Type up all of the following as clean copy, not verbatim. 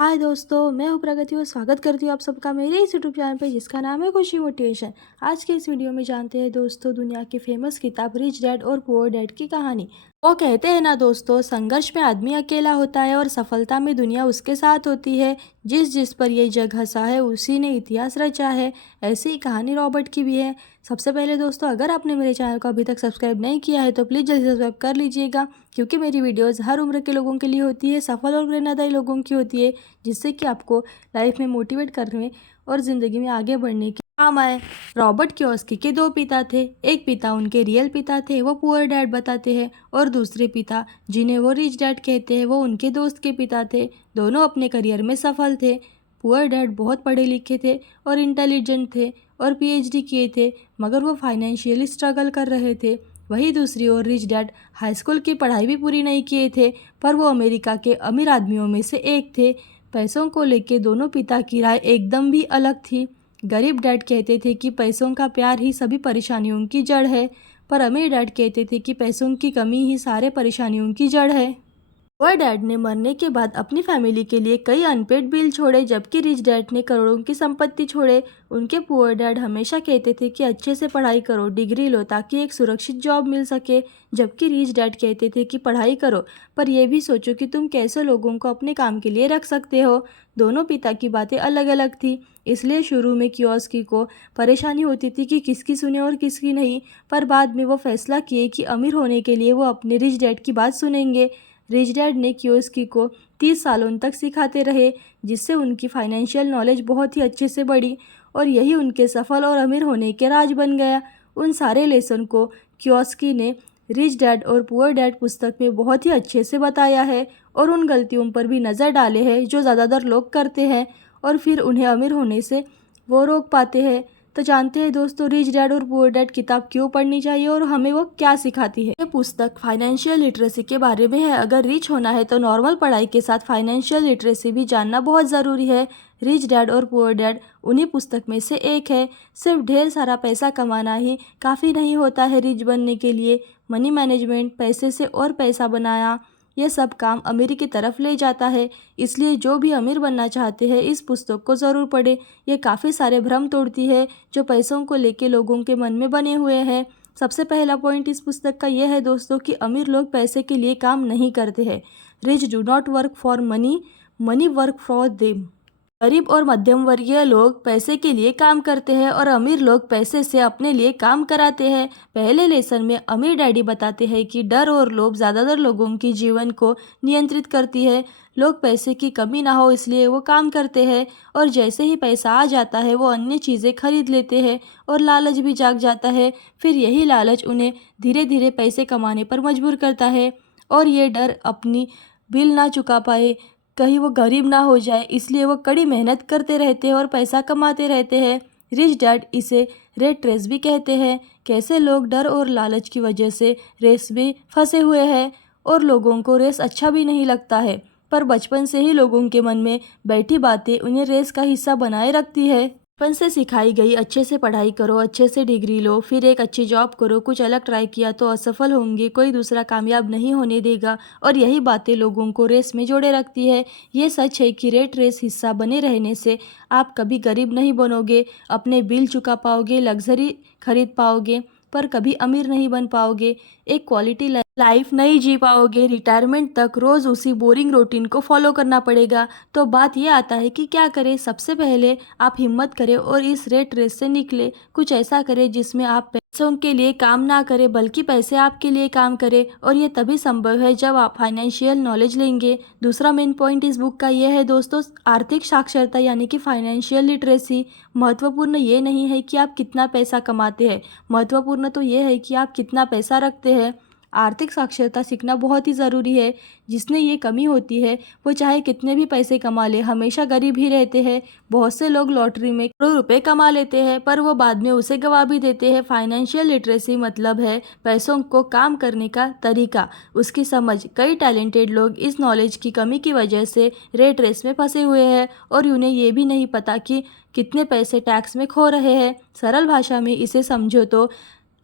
हाय दोस्तों, मैं हूँ प्रगति और स्वागत करती हूँ आप सबका मेरे इस यूट्यूब चैनल पे जिसका नाम है खुशी मोटिवेशन। आज के इस वीडियो में जानते हैं दोस्तों दुनिया की फेमस किताब रिच डैड और पुअर डैड की कहानी। वो कहते हैं ना दोस्तों, संघर्ष में आदमी अकेला होता है और सफलता में दुनिया उसके साथ होती है। जिस जिस पर ये जग हंसा है उसी ने इतिहास रचा है। ऐसी ही कहानी रॉबर्ट की भी है। सबसे पहले दोस्तों, अगर आपने मेरे चैनल को अभी तक सब्सक्राइब नहीं किया है तो प्लीज़ जल्दी सब्सक्राइब कर लीजिएगा, क्योंकि मेरी वीडियोज़ हर उम्र के लोगों के लिए होती है, सफल और प्रेरणादायी लोगों की होती है, जिससे कि आपको लाइफ में मोटिवेट करने और ज़िंदगी में आगे बढ़ने के काम आए। रॉबर्ट कियोसाकी के दो पिता थे। एक पिता उनके रियल पिता थे, वो पुअर डैड बताते हैं, और दूसरे पिता जिन्हें वो रिच डैड कहते हैं, वो उनके दोस्त के पिता थे। दोनों अपने करियर में सफल थे। पुअर डैड बहुत पढ़े लिखे थे और इंटेलिजेंट थे और पीएचडी किए थे, मगर वो फाइनेंशियली स्ट्रगल कर रहे थे। वहीं दूसरी ओर रिच डैड हाई स्कूल की पढ़ाई भी पूरी नहीं किए थे, पर वो अमेरिका के अमीर आदमियों में से एक थे। पैसों को लेके दोनों पिता की राय एकदम भी अलग थी। गरीब डैड कहते थे कि पैसों का प्यार ही सभी परेशानियों की जड़ है, पर अमीर डैड कहते थे कि पैसों की कमी ही सारे परेशानियों की जड़ है। पुअर डैड ने मरने के बाद अपनी फैमिली के लिए कई अनपेड बिल छोड़े, जबकि रिच डैड ने करोड़ों की संपत्ति छोड़े। उनके पुअर डैड हमेशा कहते थे कि अच्छे से पढ़ाई करो, डिग्री लो, ताकि एक सुरक्षित जॉब मिल सके, जबकि रिच डैड कहते थे कि पढ़ाई करो, पर यह भी सोचो कि तुम कैसे लोगों को अपने काम के लिए रख सकते हो। दोनों पिता की बातें अलग अलग थी, इसलिए शुरू में कियोसाकी को परेशानी होती थी कि किसकी सुने और किसकी नहीं, पर बाद में वो फैसला किए कि अमीर होने के लिए वो अपने रिच डैड की बात सुनेंगे। रिच डैड ने कियोसाकी को 30 सालों तक सिखाते रहे, जिससे उनकी फाइनेंशियल नॉलेज बहुत ही अच्छे से बढ़ी, और यही उनके सफल और अमीर होने के राज बन गया। उन सारे लेसन को कियोसाकी ने रिच डैड और पुअर डैड पुस्तक में बहुत ही अच्छे से बताया है, और उन गलतियों पर भी नज़र डाले हैं जो ज़्यादातर लोग करते हैं और फिर उन्हें अमीर होने से वो रोक पाते हैं। तो जानते हैं दोस्तों, रिच डैड और पुअर डैड किताब क्यों पढ़नी चाहिए और हमें वो क्या सिखाती है। ये पुस्तक फाइनेंशियल लिटरेसी के बारे में है। अगर रिच होना है तो नॉर्मल पढ़ाई के साथ फाइनेंशियल लिटरेसी भी जानना बहुत ज़रूरी है। रिच डैड और पुअर डैड उन्हीं पुस्तक में से एक है। सिर्फ ढेर सारा पैसा कमाना ही काफ़ी नहीं होता है रिच बनने के लिए। मनी मैनेजमेंट, पैसे से और पैसा बनाया, ये सब काम अमीरी की तरफ ले जाता है। इसलिए जो भी अमीर बनना चाहते हैं इस पुस्तक को ज़रूर पढ़ें। ये काफ़ी सारे भ्रम तोड़ती है जो पैसों को लेके लोगों के मन में बने हुए हैं। सबसे पहला पॉइंट इस पुस्तक का यह है दोस्तों कि अमीर लोग पैसे के लिए काम नहीं करते हैं। Rich do not work for money, money work for them. गरीब और मध्यम वर्गीय लोग पैसे के लिए काम करते हैं और अमीर लोग पैसे से अपने लिए काम कराते हैं। पहले लेसन में अमीर डैडी बताते हैं कि डर और लोभ ज़्यादातर लोगों की जीवन को नियंत्रित करती है। लोग पैसे की कमी ना हो इसलिए वो काम करते हैं, और जैसे ही पैसा आ जाता है वो अन्य चीज़ें खरीद लेते हैं और लालच भी जाग जाता है। फिर यही लालच उन्हें धीरे धीरे पैसे कमाने पर मजबूर करता है, और ये डर अपनी बिल ना चुका पाए, कहीं वो गरीब ना हो जाए, इसलिए वो कड़ी मेहनत करते रहते हैं और पैसा कमाते रहते हैं। रिच डैड इसे रेट रेस भी कहते हैं। कैसे लोग डर और लालच की वजह से रेस में फंसे हुए हैं, और लोगों को रेस अच्छा भी नहीं लगता है, पर बचपन से ही लोगों के मन में बैठी बातें उन्हें रेस का हिस्सा बनाए रखती है। बचपन से सिखाई गई अच्छे से पढ़ाई करो, अच्छे से डिग्री लो, फिर एक अच्छी जॉब करो, कुछ अलग ट्राई किया तो असफल होंगे, कोई दूसरा कामयाब नहीं होने देगा, और यही बातें लोगों को रेस में जोड़े रखती है। ये सच है कि रेट रेस हिस्सा बने रहने से आप कभी गरीब नहीं बनोगे, अपने बिल चुका पाओगे, लग्जरी खरीद पाओगे, पर कभी अमीर नहीं बन पाओगे, एक क्वालिटी लाइफ नहीं जी पाओगे। रिटायरमेंट तक रोज़ उसी बोरिंग रूटीन को फॉलो करना पड़ेगा। तो बात ये आता है कि क्या करें। सबसे पहले आप हिम्मत करें और इस रेट रेस से निकले। कुछ ऐसा करें जिसमें आप पैसों के लिए काम ना करें बल्कि पैसे आपके लिए काम करें, और ये तभी संभव है जब आप फाइनेंशियल नॉलेज लेंगे। दूसरा मेन पॉइंट इस बुक का यह है दोस्तों, आर्थिक साक्षरता यानी कि फाइनेंशियल लिटरेसी। महत्वपूर्ण ये नहीं है कि आप कितना पैसा कमाते हैं, महत्वपूर्ण तो ये है कि आप कितना पैसा रखते हैं। आर्थिक साक्षरता सीखना बहुत ही ज़रूरी है। जिसने ये कमी होती है वो चाहे कितने भी पैसे कमा ले हमेशा गरीब ही रहते हैं। बहुत से लोग लॉटरी में करोड़ों रुपए कमा लेते हैं पर वो बाद में उसे गवा भी देते हैं। फाइनेंशियल लिटरेसी मतलब है पैसों को काम करने का तरीका, उसकी समझ। कई टैलेंटेड लोग इस नॉलेज की कमी की वजह से रेट रेस में फंसे हुए हैं और उन्हें ये भी नहीं पता कि कितने पैसे टैक्स में खो रहे हैं। सरल भाषा में इसे समझो तो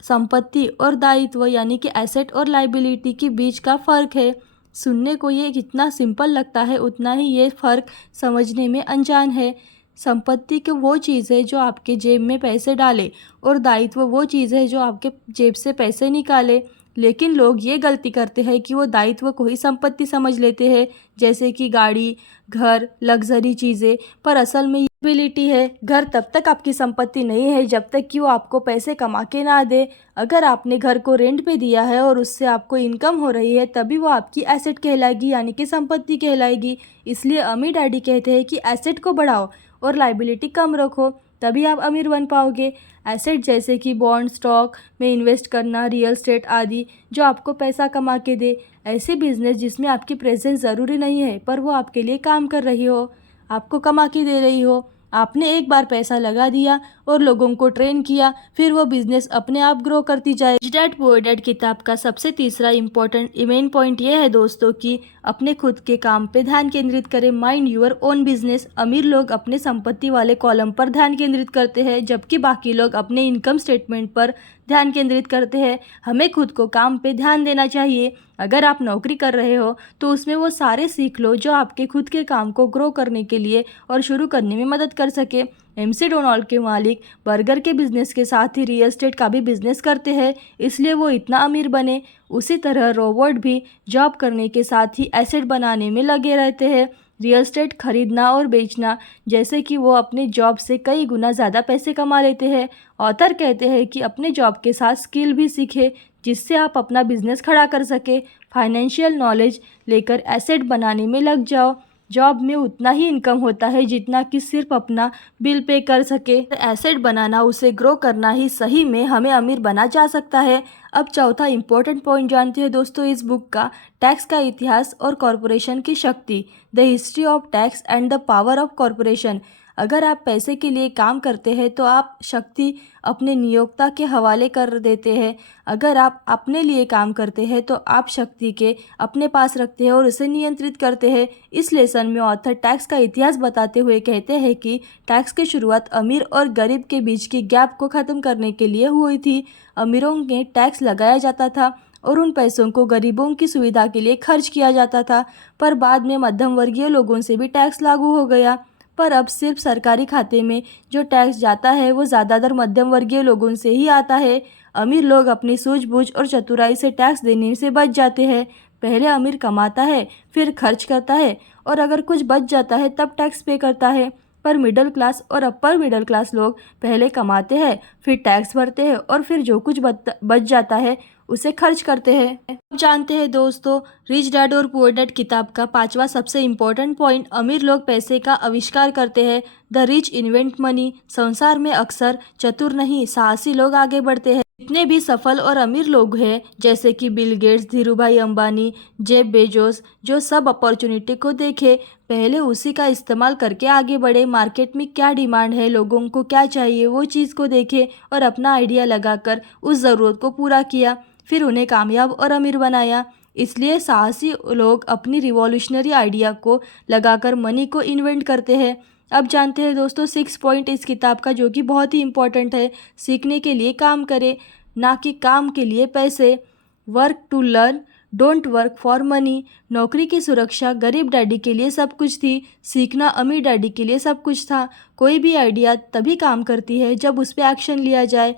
संपत्ति और दायित्व यानी कि एसेट और लाइबिलिटी के बीच का फर्क है। सुनने को ये कितना सिंपल लगता है, उतना ही ये फ़र्क समझने में अनजान है। संपत्ति की वो चीज़ है जो आपके जेब में पैसे डाले, और दायित्व वो चीज़ है जो आपके जेब से पैसे निकाले। लेकिन लोग ये गलती करते हैं कि वो दायित्व को ही संपत्ति समझ लेते हैं, जैसे कि गाड़ी, घर, लग्जरी चीज़ें। पर असल में लिएबिलिटी है। घर तब तक आपकी संपत्ति नहीं है जब तक कि वो आपको पैसे कमा के ना दे। अगर आपने घर को रेंट पे दिया है और उससे आपको इनकम हो रही है, तभी वो आपकी एसेट कहलाएगी, यानी कि संपत्ति कहलाएगी। इसलिए अमीर डैडी कहते हैं कि एसेट को बढ़ाओ और लाइबिलिटी कम रखो, तभी आप अमीर बन पाओगे। एसेट जैसे कि बॉन्ड, स्टॉक में इन्वेस्ट करना, रियल एस्टेट आदि, जो आपको पैसा कमा के दे। ऐसे बिजनेस जिसमें आपकी प्रेजेंस ज़रूरी नहीं है, पर वो आपके लिए काम कर रही हो, आपको कमा के दे रही हो। आपने एक बार पैसा लगा दिया और लोगों को ट्रेन किया, फिर वो बिजनेस अपने आप ग्रो करती जाए। रिच डैड पुअर डैड किताब का सबसे तीसरा इम्पोर्टेंट मेन पॉइंट ये है दोस्तों कि अपने खुद के काम पे ध्यान केंद्रित करें। Mind your own business. अमीर लोग अपने संपत्ति वाले कॉलम पर ध्यान केंद्रित करते हैं, जबकि बाकी लोग अपने इनकम स्टेटमेंट पर ध्यान केंद्रित करते हैं। हमें खुद को काम पे ध्यान देना चाहिए। अगर आप नौकरी कर रहे हो तो उसमें वो सारे सीख लो जो आपके खुद के काम को ग्रो करने के लिए और शुरू करने में मदद कर सके। MC डोनाल्ड के मालिक बर्गर के बिजनेस के साथ ही रियल एस्टेट का भी बिजनेस करते हैं, इसलिए वो इतना अमीर बने। उसी तरह रॉबर्ट भी जॉब करने के साथ ही एसेट बनाने में लगे रहते हैं। रियल एस्टेट खरीदना और बेचना, जैसे कि वो अपने जॉब से कई गुना ज़्यादा पैसे कमा लेते हैं। ऑथर कहते हैं कि अपने जॉब के साथ स्किल भी सीखे, जिससे आप अपना बिजनेस खड़ा कर सके। फाइनेंशियल नॉलेज लेकर एसेट बनाने में लग जाओ। जॉब में उतना ही इनकम होता है जितना कि सिर्फ अपना बिल पे कर सके। एसेट बनाना, उसे ग्रो करना ही सही में हमें अमीर बना जा सकता है। अब चौथा इम्पोर्टेंट पॉइंट जानते हैं दोस्तों इस बुक का, टैक्स का इतिहास और कॉरपोरेशन की शक्ति। The history of tax and the power of corporation. अगर आप पैसे के लिए काम करते हैं तो आप शक्ति अपने नियोक्ता के हवाले कर देते हैं। अगर आप अपने लिए काम करते हैं तो आप शक्ति के अपने पास रखते हैं और उसे नियंत्रित करते हैं। इस लेसन में ऑथर टैक्स का इतिहास बताते हुए कहते हैं कि टैक्स की शुरुआत अमीर और गरीब के बीच की गैप को ख़त्म करने के लिए हुई थी। अमीरों में टैक्स लगाया जाता था और उन पैसों को गरीबों की सुविधा के लिए खर्च किया जाता था, पर बाद में मध्यम वर्गीय लोगों से भी टैक्स लागू हो गया। पर अब सिर्फ सरकारी खाते में जो टैक्स जाता है वो ज़्यादातर मध्यम वर्गीय लोगों से ही आता है। अमीर लोग अपनी सूझबूझ और चतुराई से टैक्स देने से बच जाते हैं। पहले अमीर कमाता है, फिर खर्च करता है, और अगर कुछ बच जाता है तब टैक्स पे करता है। पर मिडिल क्लास और अपर मिडिल क्लास लोग पहले कमाते हैं, फिर टैक्स भरते हैं, और फिर जो कुछ बच जाता है उसे खर्च करते हैं। अब जानते हैं दोस्तों रिच डैड और पुअर डैड किताब का पांचवा सबसे इम्पोर्टेंट पॉइंट, अमीर लोग पैसे का आविष्कार करते हैं। The rich invent money. संसार में अक्सर चतुर नहीं, साहसी लोग आगे बढ़ते हैं। जितने भी सफल और अमीर लोग हैं, जैसे कि Bill Gates, Dhirubhai Ambani, Jeff Bezos, जो सब अपॉर्चुनिटी को देखे, पहले उसी का इस्तेमाल करके आगे बढ़े। मार्केट में क्या डिमांड है, लोगों को क्या चाहिए, वो चीज़ को देखे और अपना आइडिया लगाकर उस ज़रूरत को पूरा किया, फिर उन्हें कामयाब और अमीर बनाया। इसलिए साहसी लोग अपनी रिवॉल्यूशनरी आइडिया को लगाकर मनी को इन्वेंट करते हैं। अब जानते हैं दोस्तों 6 पॉइंट इस किताब का, जो कि बहुत ही इम्पोर्टेंट है। सीखने के लिए काम करें, ना कि काम के लिए पैसे। Work to learn, don't work for money. नौकरी की सुरक्षा गरीब डैडी के लिए सब कुछ थी, सीखना अमीर डैडी के लिए सब कुछ था। कोई भी आइडिया तभी काम करती है जब उस पर एक्शन लिया जाए,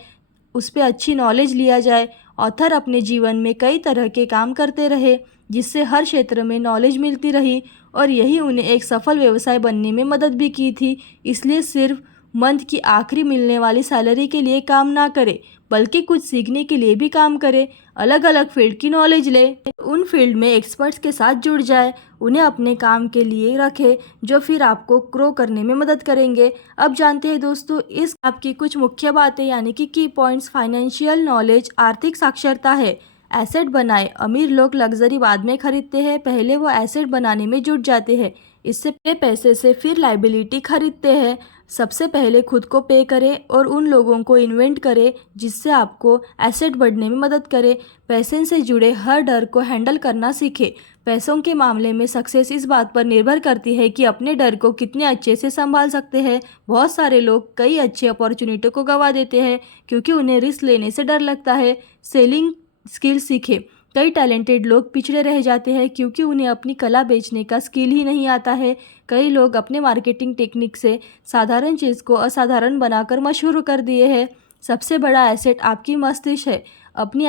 उस पर अच्छी नॉलेज लिया जाए। ऑथर अपने जीवन में कई तरह के काम करते रहे, जिससे हर क्षेत्र में नॉलेज मिलती रही, और यही उन्हें एक सफल व्यवसाय बनने में मदद भी की थी। इसलिए सिर्फ मंथ की आखिरी मिलने वाली सैलरी के लिए काम ना करे, बल्कि कुछ सीखने के लिए भी काम करे। अलग अलग फील्ड की नॉलेज ले, उन फील्ड में एक्सपर्ट्स के साथ जुड़ जाए, उन्हें अपने काम के लिए रखे, जो फिर आपको ग्रो करने में मदद करेंगे। अब जानते हैं दोस्तों इस आपकी कुछ मुख्य बातें, यानी कि की पॉइंट्स। फाइनेंशियल नॉलेज, आर्थिक साक्षरता है। एसेट बनाए। अमीर लोग लग्जरी बाद में खरीदते हैं, पहले वो एसेट बनाने में जुट जाते हैं। इससे पैसे से फिर लाइबिलिटी खरीदते हैं। सबसे पहले खुद को पे करें और उन लोगों को इन्वेंट करें जिससे आपको एसेट बढ़ने में मदद करे। पैसे से जुड़े हर डर को हैंडल करना सीखें। पैसों के मामले में सक्सेस इस बात पर निर्भर करती है कि अपने डर को कितने अच्छे से संभाल सकते हैं। बहुत सारे लोग कई अच्छी अपॉर्चुनिटी को गंवा देते हैं क्योंकि उन्हें रिस्क लेने से डर लगता है। सेलिंग स्किल सीखें। कई टैलेंटेड लोग पिछड़े रह जाते हैं क्योंकि उन्हें अपनी कला बेचने का स्किल ही नहीं आता है। कई लोग अपने मार्केटिंग टेक्निक से साधारण चीज़ को असाधारण बनाकर मशहूर कर दिए हैं। सबसे बड़ा एसेट आपकी मस्तिष्क है। अपनी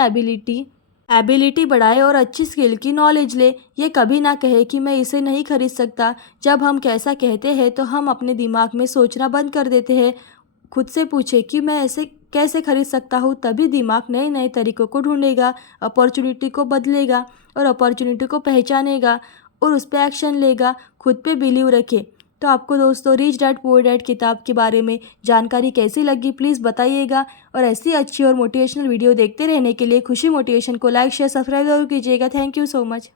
एबिलिटी बढ़ाए और अच्छी स्किल की नॉलेज ले। ये कभी ना कहे कि मैं इसे नहीं खरीद सकता। जब हम कैसा कहते हैं तो हम अपने दिमाग में सोचना बंद कर देते हैं। खुद से पूछे कि मैं ऐसे कैसे खरीद सकता हूँ, तभी दिमाग नए नए तरीकों को ढूंढेगा, अपॉर्चुनिटी को बदलेगा और अपॉर्चुनिटी को पहचानेगा और उस पर एक्शन लेगा। खुद पे बिलीव रखे। तो आपको दोस्तों रिच डैड पुअर डैड किताब के बारे में जानकारी कैसी लगी प्लीज़ बताइएगा। और ऐसी अच्छी और मोटिवेशनल वीडियो देखते रहने के लिए खुशी मोटिवेशन को लाइक शेयर सब्सक्राइब जरूर कीजिएगा। Thank you so much.